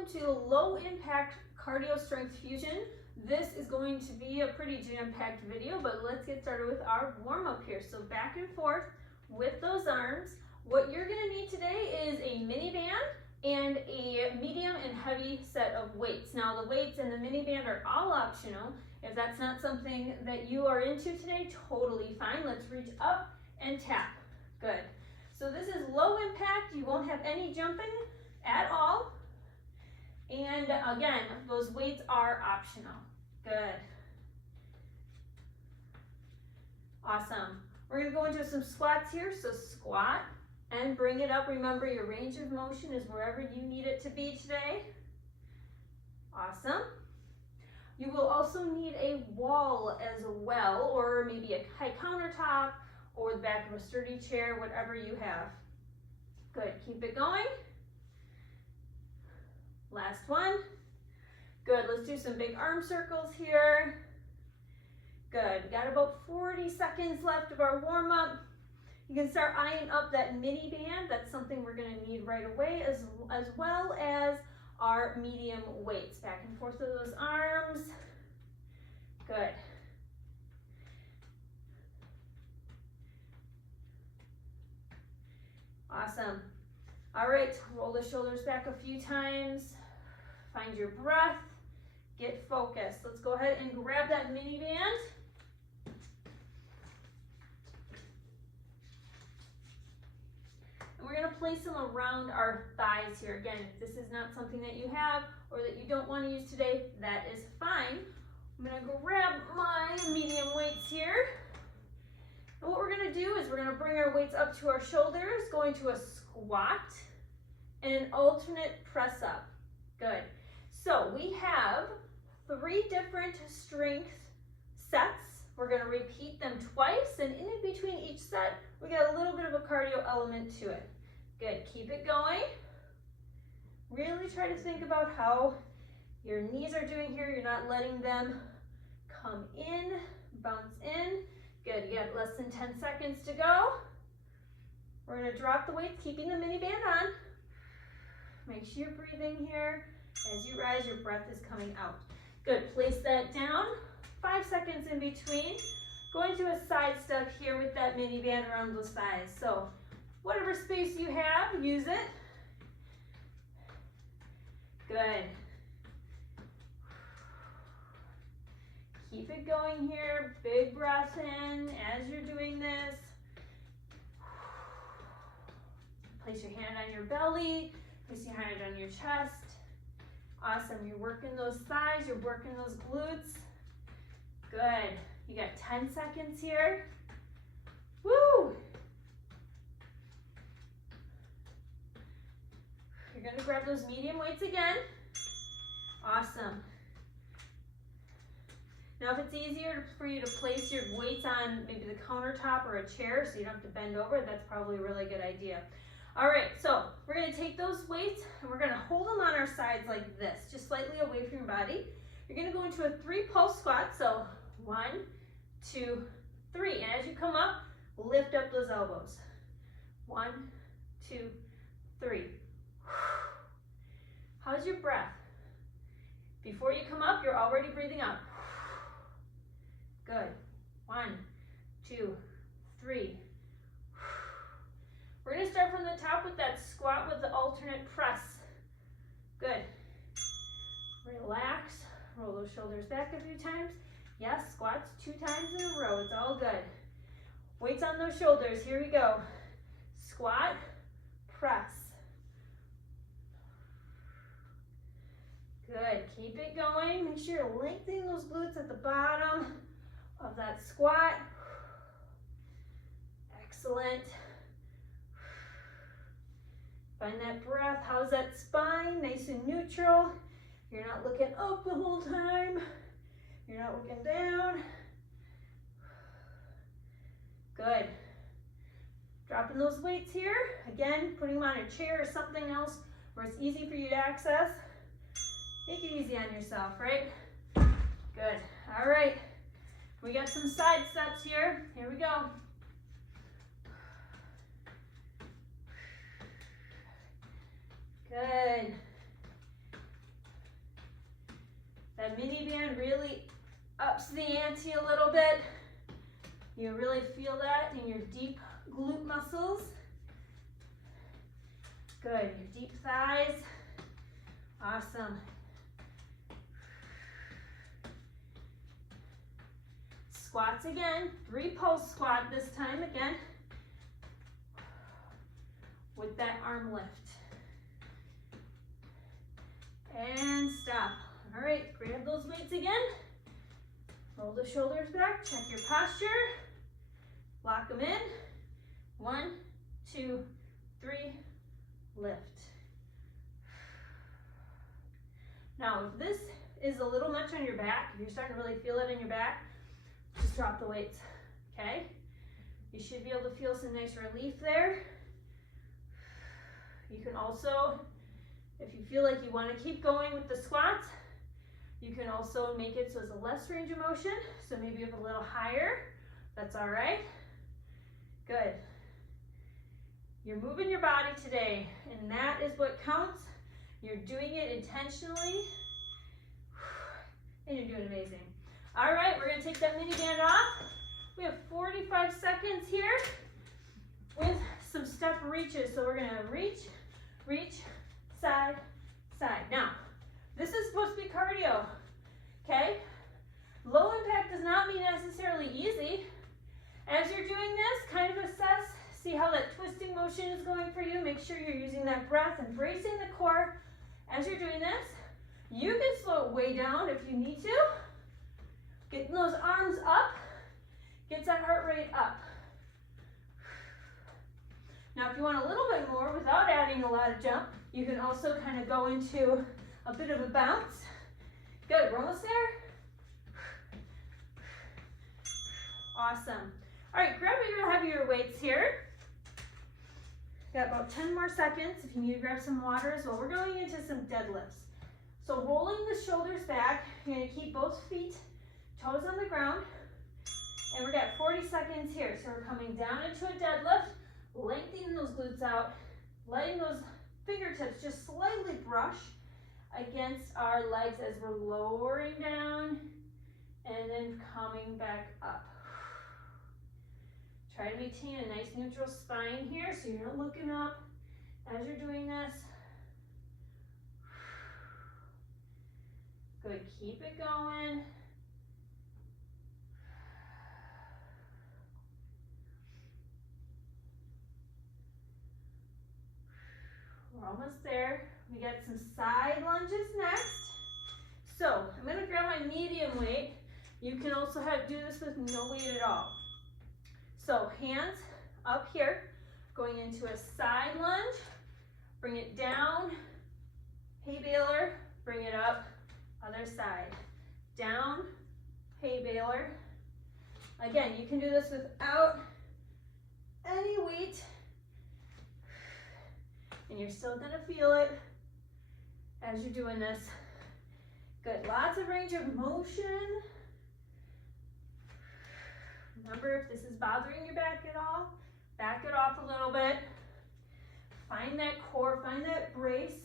welcome to low impact cardio strength fusion. This is going to be a pretty jam-packed video, but let's get started with our warm-up here. So back and forth with those arms. What you're gonna need today is a mini band and a medium and heavy set of weights. Now the weights and the mini band are all optional. If that's not something that you are into today, totally fine. Let's reach up and tap. Good. So this is low impact. You won't have any jumping at all. And again, those weights are optional. Good. Awesome. We're gonna go into some squats here. So squat and bring it up. Remember, your range of motion is wherever you need it to be today. Awesome. You will also need a wall as well, or maybe a high countertop, or the back of a sturdy chair, whatever you have. Good, keep it going. Last one. Good, let's do some big arm circles here. Good, we got about 40 seconds left of our warm up. You can start eyeing up that mini band. That's something we're gonna need right away, as well as our medium weights. Back and forth with those arms. Good. Awesome. All right, roll the shoulders back a few times. Find your breath. Get focused. Let's go ahead and grab that mini band. And we're gonna place them around our thighs here. Again, if this is not something that you have or that you don't want to use today, that is fine. I'm gonna grab my medium weights here. And what we're gonna do is we're gonna bring our weights up to our shoulders, go into a squat and an alternate press up. Good. So we have 3 different strength sets. We're gonna repeat them twice, and in between each set, we got a little bit of a cardio element to it. Good, keep it going. Really try to think about how your knees are doing here. You're not letting them come in, bounce in. Good, you got less than 10 seconds to go. We're gonna drop the weights, keeping the mini band on. Make sure you're breathing here. As you rise, your breath is coming out. Good, place that down. 5 seconds in between. Going to a side step here with that mini band around those thighs. So whatever space you have, use it. Good. Keep it going here. Big breath in as you're doing this. Place your hand on your belly. Place your hand on your chest. Awesome. You're working those thighs. You're working those glutes. Good. You got 10 seconds here. Woo! You're going to grab those medium weights again. Awesome. Now, if it's easier for you to place your weights on maybe the countertop or a chair so you don't have to bend over, that's probably a really good idea. All right, so we're gonna take those weights and we're gonna hold them on our sides like this, just slightly away from your body. You're gonna go into a 3 pulse squat, so 1, 2, 3. And as you come up, lift up those elbows. 1, 2, 3. How's your breath? Before you come up, you're already breathing out. Good. 1, 2, 3. We're gonna start from the top with that squat with the alternate press. Good. Relax. Roll those shoulders back a few times. Yes, squats 2 times in a row. It's all good. Weights on those shoulders. Here we go. Squat, press. Good. Keep it going. Make sure you're lengthening those glutes at the bottom of that squat. Excellent. Find that breath. How's that spine? Nice and neutral. You're not looking up the whole time. You're not looking down. Good. Dropping those weights here. Again, putting them on a chair or something else where it's easy for you to access. Make it easy on yourself, right? Good. All right. We got some side steps here. Here we go. Good. mini band really ups the ante a little bit. You really feel that in your deep glute muscles. Good, your deep thighs. Awesome. Squats again, 3 pulse squat this time again with that arm lift. And stop. All right, grab those weights again. Roll the shoulders back, check your posture. Lock them in. 1, 2, 3, lift. Now, if this is a little much on your back, you're starting to really feel it in your back, just drop the weights, okay? You should be able to feel some nice relief there. You can also, if you feel like you want to keep going with the squats, you can also make it so it's a less range of motion, so maybe up a little higher. That's all right. Good. You're moving your body today, and that is what counts. You're doing it intentionally, and you're doing amazing. All right, we're gonna take that mini band off. We have 45 seconds here with some step reaches. So we're gonna reach, reach, side, side. Now, this is supposed to be cardio, okay? Low impact does not mean necessarily easy. As you're doing this, kind of assess, see how that twisting motion is going for you. Make sure you're using that breath and bracing the core. As you're doing this, you can slow it way down if you need to. Getting those arms up, gets that heart rate up. Now, if you want a little bit more without adding a lot of jump, you can also kind of go into a bit of a bounce. Good, we're almost there. Awesome. All right, grab your heavier weights here. Got about 10 more seconds if you need to grab some water as well. We're going into some deadlifts. So rolling the shoulders back, you're gonna keep both feet, toes on the ground, and we've got 40 seconds here. So we're coming down into a deadlift, lengthening those glutes out, letting those fingertips just slightly brush against our legs as we're lowering down and then coming back up. Try to maintain a nice neutral spine here so you're not looking up as you're doing this. Good, keep it going. We're almost there. We got some side lunges next. So I'm gonna grab my medium weight. You can also do this with no weight at all. So hands up here, going into a side lunge, bring it down, hay baler, bring it up, other side, down, hay baler. Again, you can do this without any weight, and you're still gonna feel it as you're doing this. Good, lots of range of motion. Remember, if this is bothering your back at all, back it off a little bit. Find that core, find that brace.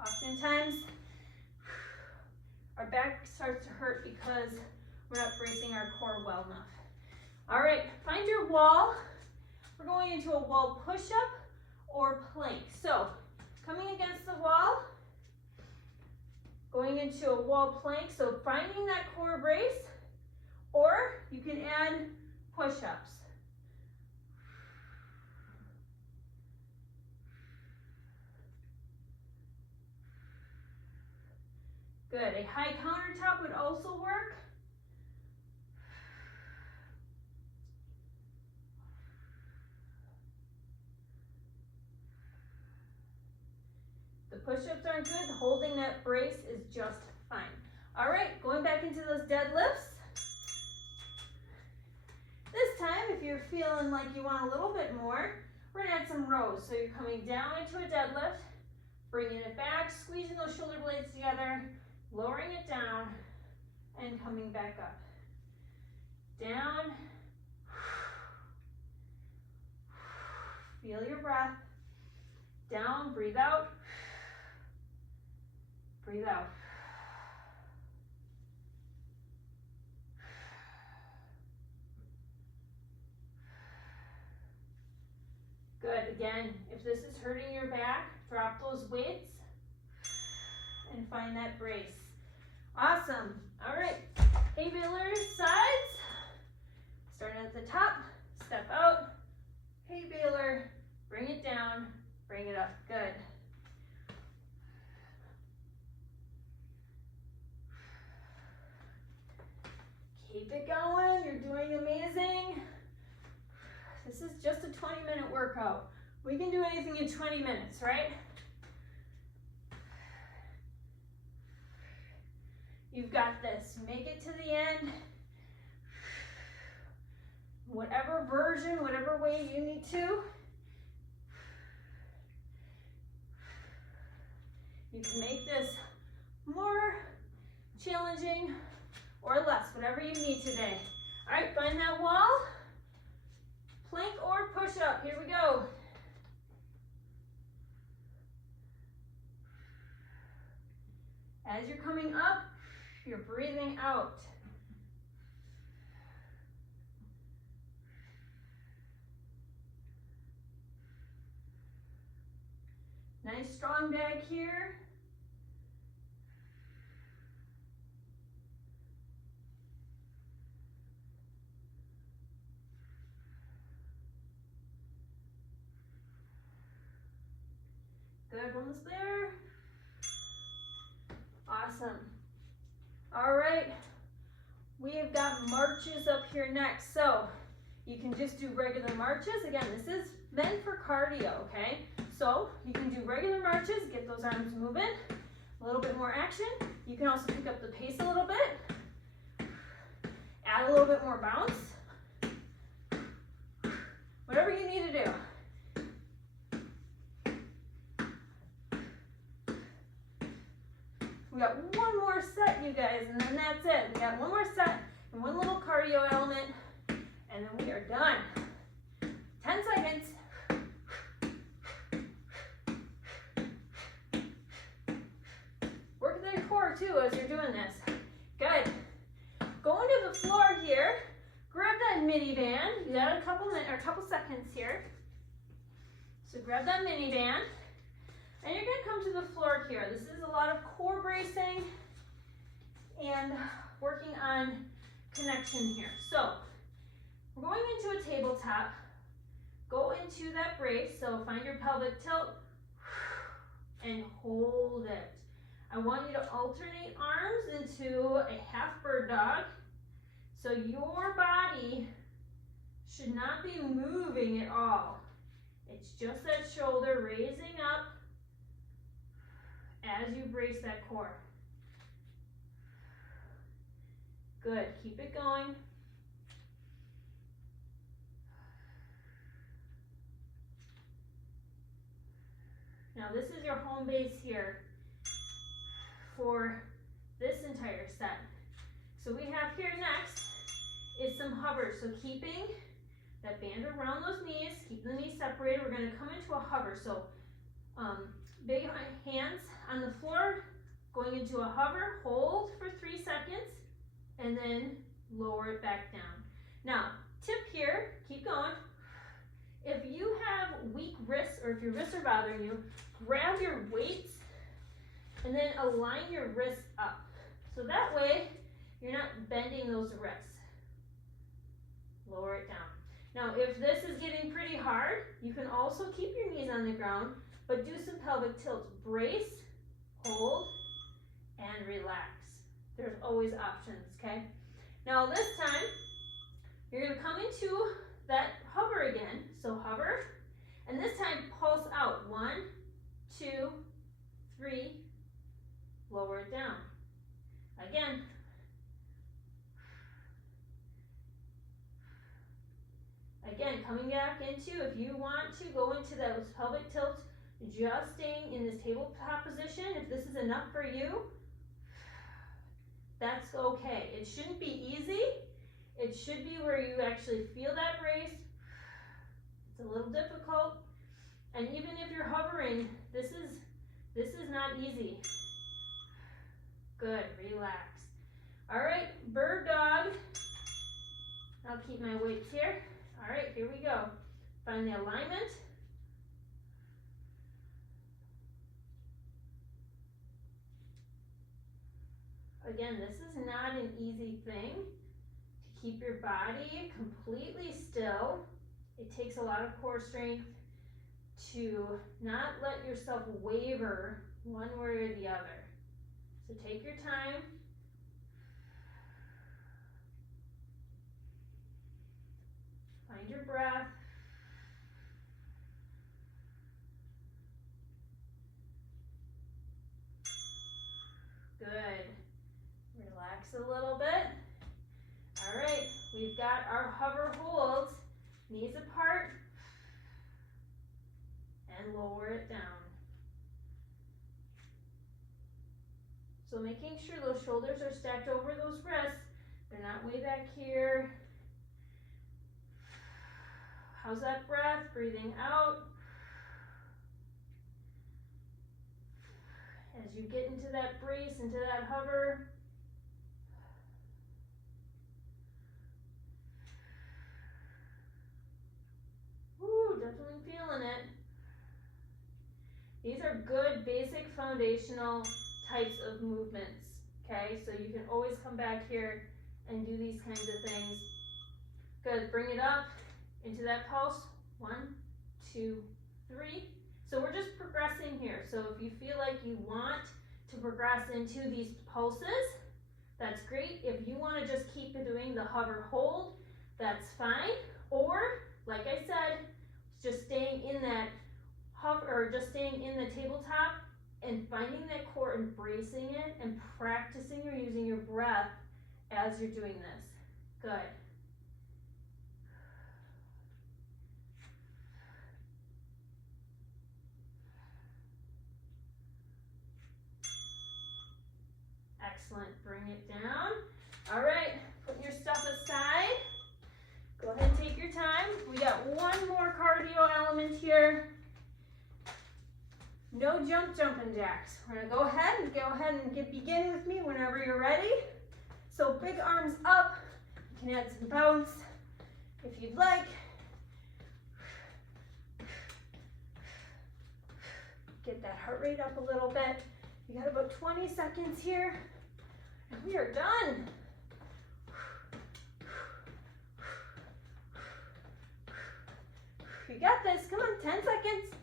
Oftentimes, our back starts to hurt because we're not bracing our core well enough. All right, find your wall. We're going into a wall push-up or plank. So, coming against the wall, going into a wall plank. So, finding that core brace, or you can add push-ups. Good, a high countertop would also work. The push-ups aren't good, holding that brace is just fine. All right, going back into those deadlifts. This time, if you're feeling like you want a little bit more, we're gonna add some rows. So you're coming down into a deadlift, bringing it back, squeezing those shoulder blades together, lowering it down, and coming back up. Down. Feel your breath. Down, breathe out. Breathe out. Again, if this is hurting your back, drop those weights and find that brace. Awesome. All right, hay baler sides. Starting at the top, step out, hay baler, bring it down, bring it up. Good. Keep it going. You're doing amazing. This is just a 20-minute workout. We can do anything in 20 minutes, right? You've got this. Make it to the end. Whatever version, whatever way you need to. You can make this more challenging or less, whatever you need today. All right, find that wall. Plank or push up. Here we go. As you're coming up, you're breathing out. Nice strong back here. Good, almost there. Awesome. All right, we have got marches up here next. So you can just do regular marches. Again, this is meant for cardio, okay? So you can do regular marches, get those arms moving, a little bit more action. You can also pick up the pace a little bit, add a little bit more bounce, whatever you need to do. We got one more set, you guys, and then that's it. We got one more set and one little cardio element, and then we are done. 10 seconds. Work the core too as you're doing this. Good. Going to the floor here. Grab that mini band. You got a couple minutes or a couple seconds here. So grab that mini band. And you're going to come to the floor here. This is a lot of core bracing and working on connection here. So we're going into a tabletop. Go into that brace. So find your pelvic tilt and hold it. I want you to alternate arms into a half bird dog. So your body should not be moving at all. It's just that shoulder raising up as you brace that core. Good, keep it going. Now this is your home base here for this entire set. So we have here next is some hover. So keeping that band around those knees, keep the knees separated. We're going to come into a hover. So big hands on the floor, going into a hover, hold for 3 seconds, and then lower it back down. Now, tip here, keep going. If you have weak wrists or if your wrists are bothering you, grab your weights and then align your wrists up. So that way, you're not bending those wrists. Lower it down. Now, if this is getting pretty hard, you can also keep your knees on the ground, but do some pelvic tilts. Brace, hold, and relax. There's always options, okay? Now this time, you're gonna come into that hover again. So hover, and this time pulse out. 1, 2, 3, lower it down. Again. Again, coming back into, if you want to go into those pelvic tilts, just staying in this tabletop position. If this is enough for you, that's okay. It shouldn't be easy. It should be where you actually feel that brace. It's a little difficult. And even if you're hovering, this is not easy. Good, relax. All right, bird dog. I'll keep my weights here. All right, here we go. Find the alignment. Again, this is not an easy thing to keep your body completely still. It takes a lot of core strength to not let yourself waver one way or the other. So take your time. Find your breath. Good. Relax a little bit. All right, we've got our hover holds, knees apart, and lower it down. So making sure those shoulders are stacked over those wrists. They're not way back here. How's that breath? Breathing out. As you get into that brace, into that hover. Woo, definitely feeling it. These are good basic foundational types of movements, okay? So you can always come back here and do these kinds of things. Good, bring it up into that pulse. 1, 2, 3. So we're just progressing here. So if you feel like you want to progress into these pulses, that's great. If you want to just keep doing the hover hold, that's fine. Or, like I said, just staying in that hover, or just staying in the tabletop and finding that core, embracing it, and practicing or using your breath as you're doing this. Good. Excellent, bring it down. All right, put your stuff aside. Go ahead and take your time. We got one more cardio element here. No jumping jacks. We're gonna go ahead and begin with me whenever you're ready. So big arms up. You can add some bounce if you'd like. Get that heart rate up a little bit. You got about 20 seconds here, and we are done. You got this. Come on, 10 seconds.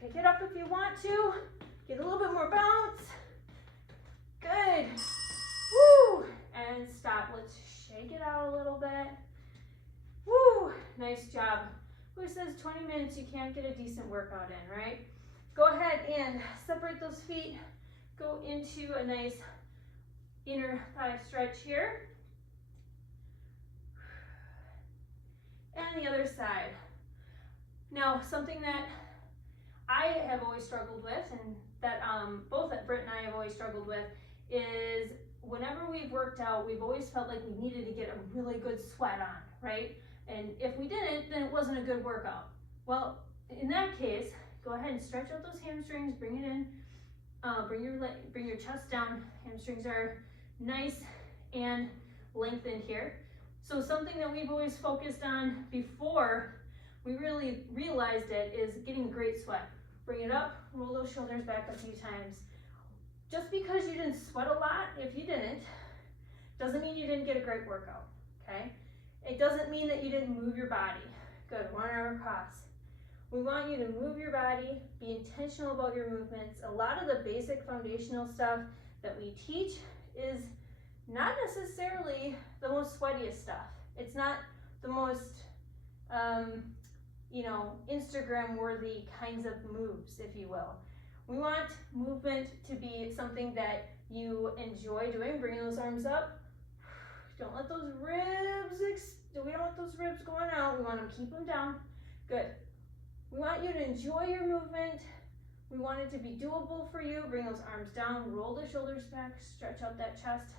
Pick it up if you want to. Get a little bit more bounce. Good. Woo! And stop. Let's shake it out a little bit. Woo! Nice job. Who says 20 minutes you can't get a decent workout in, right? Go ahead and separate those feet. Go into a nice inner thigh stretch here. And the other side. Now, something that I have always struggled with, and that both Britt and I have always struggled with, is whenever we've worked out, we've always felt like we needed to get a really good sweat on, right? And if we didn't, then it wasn't a good workout. Well, in that case, go ahead and stretch out those hamstrings, bring it in, bring your chest down. Hamstrings are nice and lengthened here. So something that we've always focused on before we really realized it is getting great sweat. Bring it up, roll those shoulders back a few times. Just because you didn't sweat a lot, if you didn't, doesn't mean you didn't get a great workout, okay? It doesn't mean that you didn't move your body. Good, 1 arm across. We want you to move your body, be intentional about your movements. A lot of the basic foundational stuff that we teach is not necessarily the most sweatiest stuff. It's not the most, Instagram-worthy kinds of moves, if you will. We want movement to be something that you enjoy doing. Bring those arms up. Don't let those ribs, we don't want those ribs going out. We want to keep them down. Good. We want you to enjoy your movement. We want it to be doable for you. Bring those arms down, roll the shoulders back, stretch out that chest.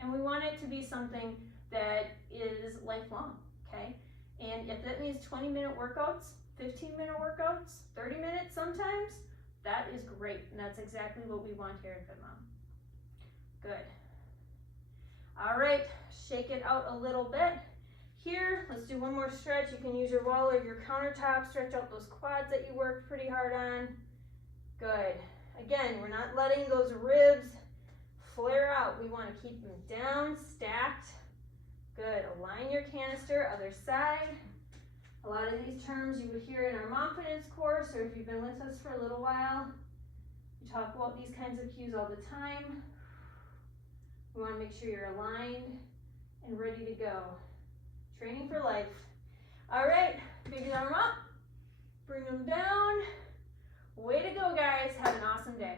And we want it to be something that is lifelong, okay? And if that means 20-minute workouts, 15-minute workouts, 30 minutes sometimes, that is great. And that's exactly what we want here at Fit Mom. Good. All right, shake it out a little bit. Here, let's do one more stretch. You can use your wall or your countertop, stretch out those quads that you worked pretty hard on. Good. Again, we're not letting those ribs flare out. We want to keep them down, stacked. Good. Align your canister, other side. A lot of these terms you would hear in our confidence course, or if you've been with us for a little while, we talk about these kinds of cues all the time. We want to make sure you're aligned and ready to go. Training for life. All right, big arm up, bring them down. Way to go, guys. Have an awesome day.